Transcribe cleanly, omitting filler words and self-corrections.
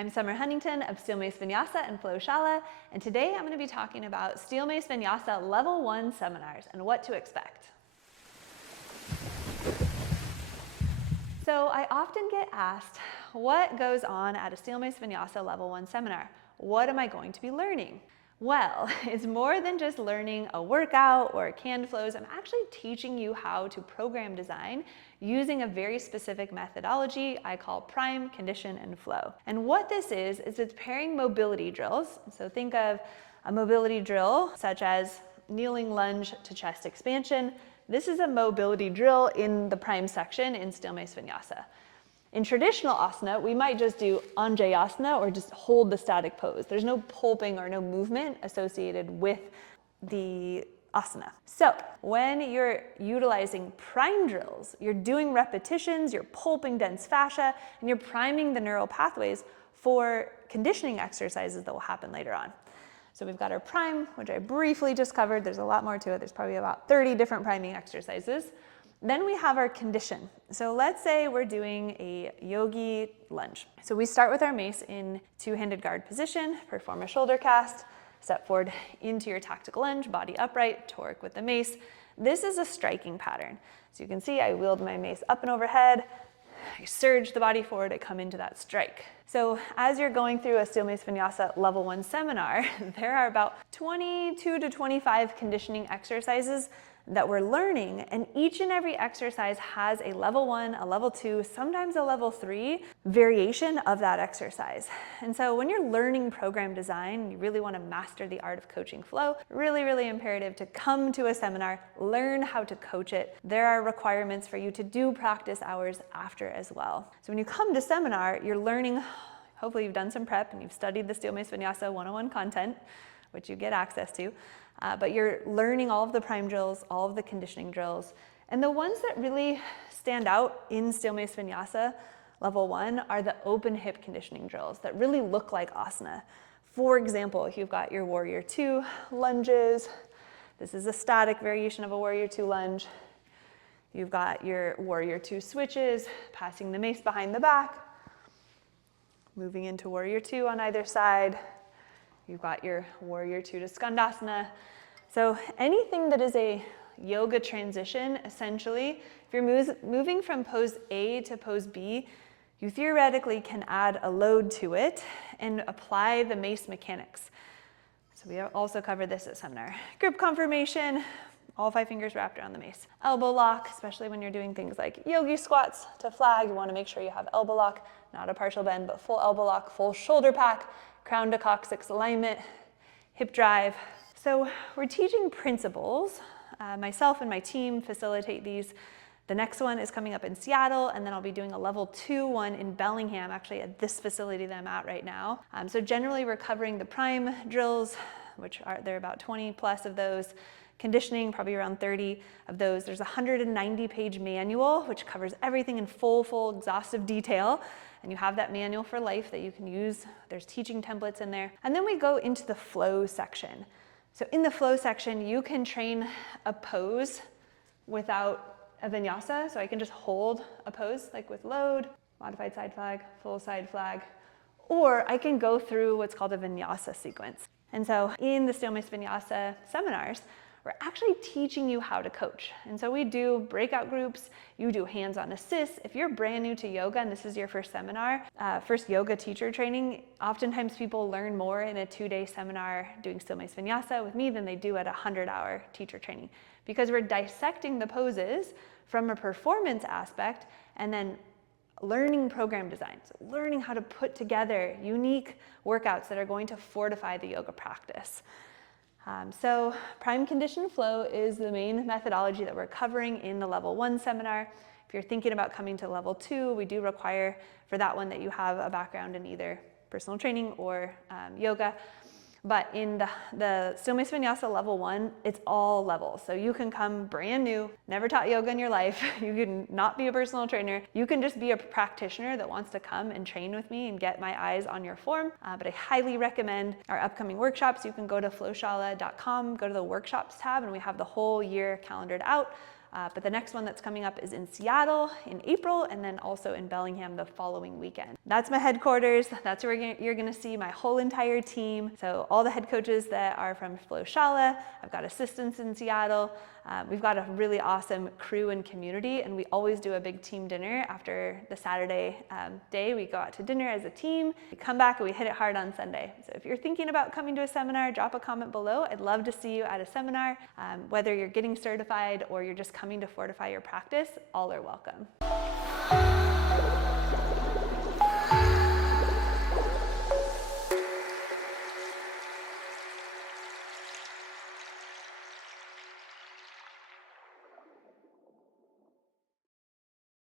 I'm Summer Huntington of Steel Mace Vinyasa and Flow Shala, and today I'm going to be talking about Steel Mace Vinyasa Level 1 seminars and what to expect. So I often get asked, what goes on at a Steel Mace Vinyasa Level 1 seminar? What am I going to be learning? Well, it's more than just learning a workout or canned flows. I'm actually teaching you how to program design using a very specific methodology I call prime, condition, and flow. And what this is it's pairing mobility drills. So think of a mobility drill such as kneeling lunge to chest expansion. This is a mobility drill in the prime section in Steel Mace Vinyasa. In traditional asana, we might just do anjayasana or just hold the static pose. There's no pulping or no movement associated with the asana. So when you're utilizing prime drills, you're doing repetitions, you're pulping dense fascia, and you're priming the neural pathways for conditioning exercises that will happen later on. So we've got our prime, which I briefly just covered. There's a lot more to it. There's probably about 30 different priming exercises. Then we have our condition. So let's say we're doing a yogi lunge. So we start with our mace in two-handed guard position, perform a shoulder cast, step forward into your tactical lunge, body upright, torque with the mace. This is a striking pattern. So you can see I wheeled my mace up and overhead, I surge the body forward, I come into that strike. So as you're going through a Steel Mace Vinyasa Level 1 seminar, there are about 22 to 25 conditioning exercises that we're learning, and each and every exercise has a level 1, a level 2, sometimes a level 3 variation of that exercise. And so when you're learning program design, you really want to master the art of coaching flow, really imperative to come to a seminar, learn how to coach it. There are requirements for you to do practice hours after as well. So when you come to seminar, you're learning, hopefully you've done some prep and you've studied the Steel Mace Vinyasa 101 content, which you get access to. But you're learning all of the prime drills, all of the conditioning drills. And the ones that really stand out in Steel Mace Vinyasa Level 1 are the open hip conditioning drills that really look like asana. For example, if you've got your Warrior 2 lunges, this is a static variation of a Warrior 2 lunge. You've got your Warrior 2 switches, passing the mace behind the back, moving into Warrior 2 on either side. You've got your Warrior 2 to Skandasana. So anything that is a yoga transition, essentially, if you're moving from pose A to pose B, you theoretically can add a load to it and apply the mace mechanics. So we also cover this at seminar. Grip confirmation, all 5 fingers wrapped around the mace. Elbow lock, especially when you're doing things like yogi squats to flag, you want to make sure you have elbow lock, not a partial bend, but full elbow lock, full shoulder pack, crown to coccyx alignment, hip drive. So we're teaching principles. Myself and my team facilitate these. The next one is coming up in Seattle, and then I'll be doing a level 2 one in Bellingham, actually at this facility that I'm at right now. So generally we're covering the prime drills, which are, there are about 20 plus of those. Conditioning, probably around 30 of those. There's a 190-page manual, which covers everything in full exhaustive detail. And you have that manual for life that you can use. There's teaching templates in there. And then we go into the flow section. So in the flow section, you can train a pose without a vinyasa. So I can just hold a pose like with load, modified side flag, full side flag, or I can go through what's called a vinyasa sequence. And so in the Steel Mace Vinyasa seminars, we're actually teaching you how to coach. And so we do breakout groups, you do hands-on assists. If you're brand new to yoga and this is your first seminar, first yoga teacher training, oftentimes people learn more in a 2-day seminar doing Steel Mace Vinyasa with me than they do at a 100-hour teacher training, because we're dissecting the poses from a performance aspect and then learning program design, so learning how to put together unique workouts that are going to fortify the yoga practice. So prime condition flow is the main methodology that we're covering in the level 1 seminar. If you're thinking about coming to level 2, we do require for that one that you have a background in either personal training or yoga. But in the Steel Mace Vinyasa Level 1, it's all levels. So you can come brand new, never taught yoga in your life. You can not be a personal trainer. You can just be a practitioner that wants to come and train with me and get my eyes on your form. But I highly recommend our upcoming workshops. You can go to flowshala.com, go to the workshops tab, and we have the whole year calendared out. But the next one that's coming up is in Seattle in April, and then also in Bellingham the following weekend. That's my headquarters. That's where you're gonna see my whole entire team. So all the head coaches that are from Flow Shala, I've got assistants in Seattle. We've got a really awesome crew and community, and we always do a big team dinner after the Saturday day. We go out to dinner as a team, we come back and we hit it hard on Sunday. So if you're thinking about coming to a seminar, drop a comment below. I'd love to see you at a seminar. Whether you're getting certified or you're just coming to fortify your practice, all are welcome.